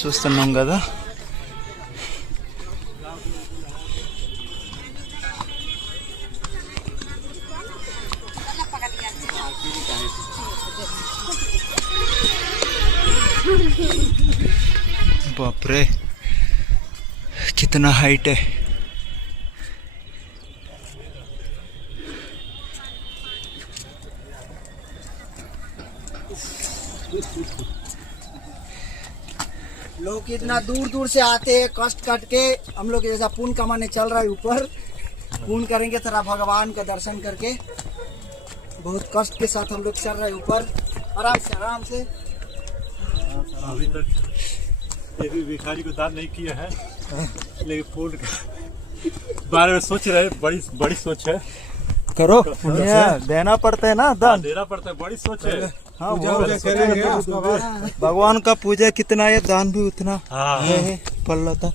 చూస్తున్నాం కదా बाप रे कितना हाइट है लोग इतना दूर दूर से आते हैं कष्ट कट के हम लोग जैसा पुण्य कमाने चल रहा है ऊपर। पुण्य करेंगे थोड़ा भगवान का दर्शन करके। बहुत कष्ट के साथ हम लोग चल रहे हैं ऊपर। आराम से आराम से। अभी तक ये भी भिखारी को दान नहीं किया है लेकिन फूल का बारे में सोच रहे बड़ी बड़ी सोच है। करो। देना पड़ता है ना हाँ, दान देना पड़ता है बड़ी सोच है। हाँ भगवान का पूजा कितना है दान भी उतना हाँ। है, है पल्ला था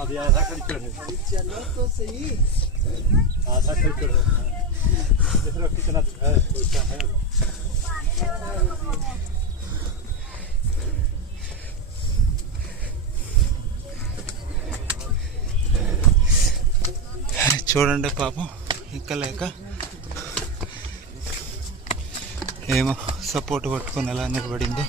अभी చూడండి పాపం ఎక్కలేక ఏమో సపోర్ట్ పట్టుకొని ఎలా నిలబడిందో.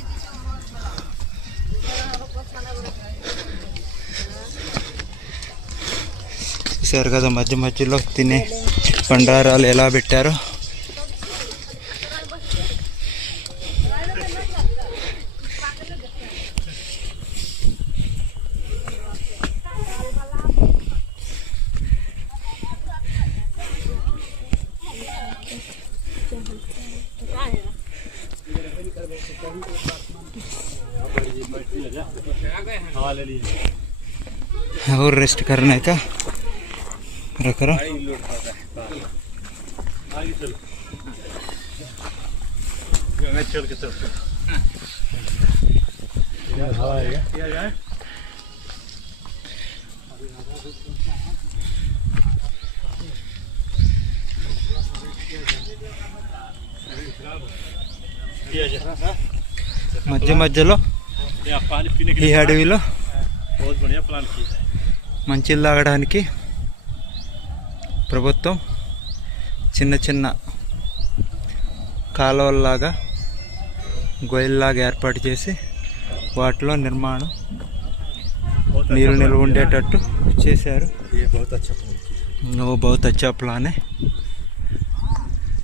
చూసారు కదా మధ్య మధ్యలో తినే బండారాలు ఎలా పెట్టారో. और रेस्ट करने का रख रहा। आगे चलो మధ్య మధ్యలో ఈ అడవిలో మంచిలు తాగడానికి ప్రభుత్వం చిన్న చిన్న కాలువల్లాగా గొయ్యల్లాగా ఏర్పాటు చేసి వాటిలో నిర్మాణం నీరు నిల్వ ఉండేటట్టు చేశారు. ఓ బహుత్ అచ్చా ప్లానే.